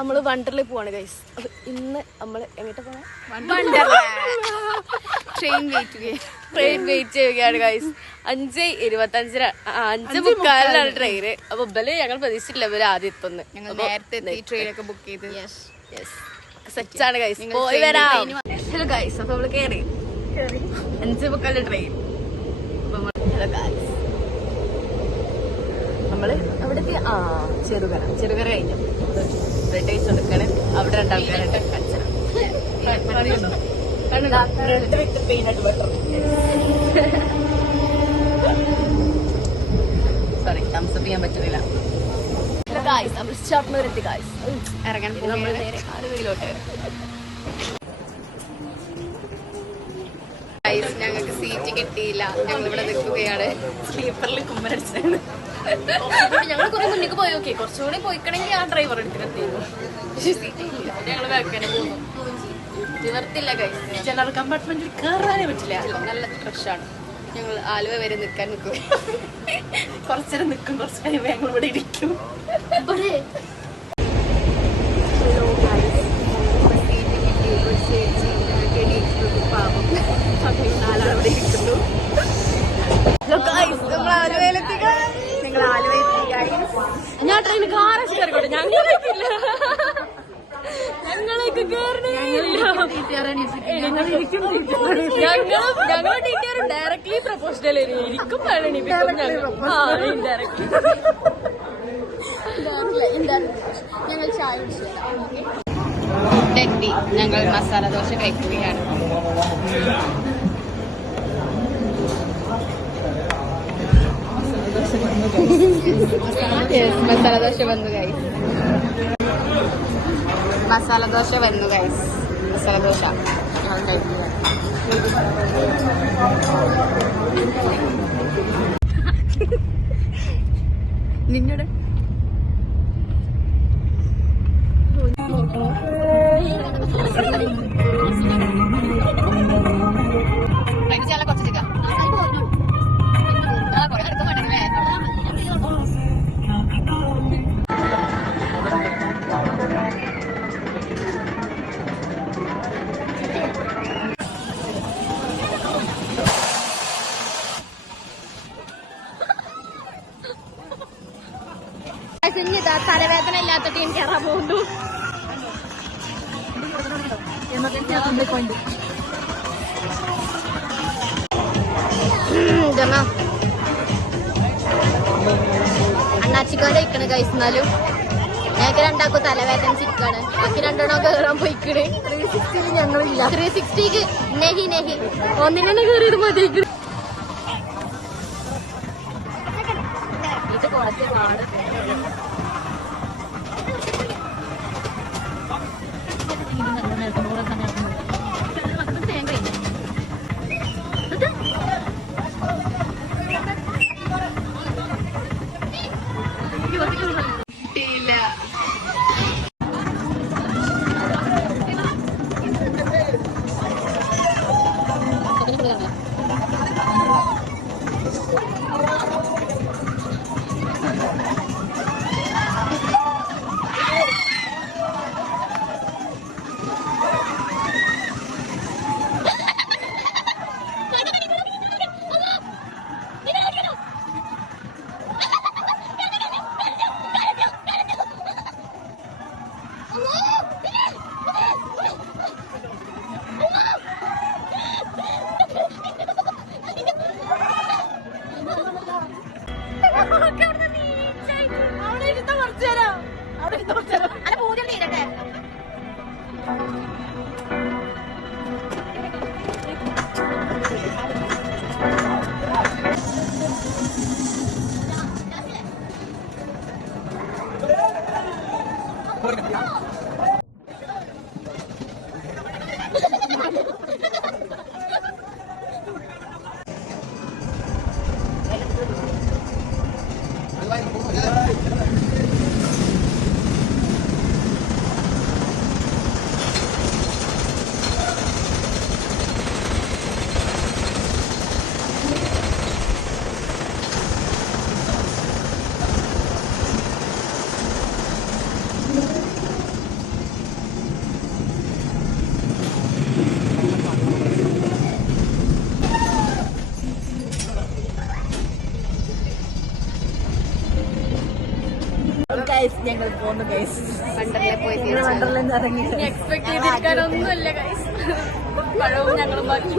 നമ്മള് വണ്ടർലേ പോവാണ് ഗൈസ്. അപ്പൊ ഇന്ന് നമ്മള് എങ്ങോട്ട് പോണേ? ട്രെയിൻ വെയിറ്റ് ചെയ്യുകയാണ് ഗൈസ്. 5:25 5:45 ട്രെയിന്. അപ്പൊ ഇവല് ഞങ്ങൾ പ്രതീക്ഷിച്ചില്ല ഇവര് ആദ്യം എത്തുന്നു. ഞങ്ങൾ നേരത്തെ ട്രെയിനൊക്കെ ബുക്ക് ചെയ്ത് സെറ്റാണ് ഗൈസ്. പോയി വരാം. Hello guys. അപ്പൊ നമ്മള് കേറി 5:45 ട്രെയിൻ. നമ്മള് അവിടെ ചെറുകര കഴിഞ്ഞു ബ്രിട്ടീഷ് കൊടുക്കാണ്. അവിടെ രണ്ടാൾക്കാരുണ്ട്. സോറി തംസപ്പ് ചെയ്യാൻ പറ്റുന്നില്ല. നമ്മൾ ഷാർപ്പ്നൂരെത്തി ഗൈസ്. ഇറങ്ങാൻ നമ്മൾ നേരെ ആലുവയിലോട്ട്. ഞങ്ങൾക്ക് സീറ്റ് കിട്ടിയില്ല. ഞങ്ങൾ ഇവിടെ നിൽക്കുകയാണ്. സ്ലീപ്പറിൽ കുമ്മരടിച്ചാണ്. ഞങ്ങൾ കുറെ മുന്നിക്ക് പോയി നോക്കി. കുറച്ചുകൂടി പോയിക്കണമെങ്കിൽ ആ ഡ്രൈവർ എടുത്തിരുന്നു. പക്ഷെ സീറ്റ് ഇല്ല. ഞങ്ങൾ ബാക്കിനെ പോകുന്നു. നിവർത്തില്ല ഗൈസ്. ജനറൽ കമ്പാർട്ട്മെന്റിൽ കയറാനേ പറ്റില്ല. നല്ല ഫ്രഷാണ്. ഞങ്ങൾ ആലുവ വരെ നിൽക്കാൻ നിൽക്കും. കുറച്ചേരം നിൽക്കും. കുറച്ച് കഴിയുമ്പോൾ ഞങ്ങൾ ഇവിടെ ഇരിക്കും. ഞാൻ ട്രെയിൻ കാറൊക്കെ കയറിക്കോട്ടെ. ഞങ്ങളേക്ക് ഞങ്ങൾ ടീച്ചർ ഡയറക്ട്ലി പ്രൊപ്പോഷണൽ ഇരിക്കും ഞങ്ങൾ ചായ കുടിച്ചു. ഞങ്ങൾ മസാല ദോശ കഴിക്കുകയാണ്. മസാല ദോശ വന്നു ഗൈസ്. മസാല ദോശ വന്നു ഗൈസ്. മസാല ദോശ ഞങ്ങൾ കഴിക്കുക. നിങ്ങളുടെ തലവേദന ഇല്ലാത്ത ടീം കയറാൻ പോകുന്നു. അണ്ണാച്ചിക്കാരെ ഇരിക്കണ കഴിച്ചാലും ഞങ്ങൾക്ക് രണ്ടാക്കും തലവേദന ചിരിക്കാണ്. ബാക്കി രണ്ടെണ്ണോ കയറാൻ പോയിക്കണ്. 360 ഞങ്ങളില്ല. 360 നെഹി ഒന്നിനെ കയറിയത് മതി. ഇത് കുറച്ച് പാട്. ഗൈസ് ഞങ്ങൾ പോന്നു ഗൈസ്. വണ്ടർലേ പോയി വണ്ടർലെന്ന് ഇറങ്ങി എക്സ്പെക്ട് ചെയ്തിരിക്കാനൊന്നുമില്ല ഗൈസ്. പഴവും ഞങ്ങളും ബാക്കി.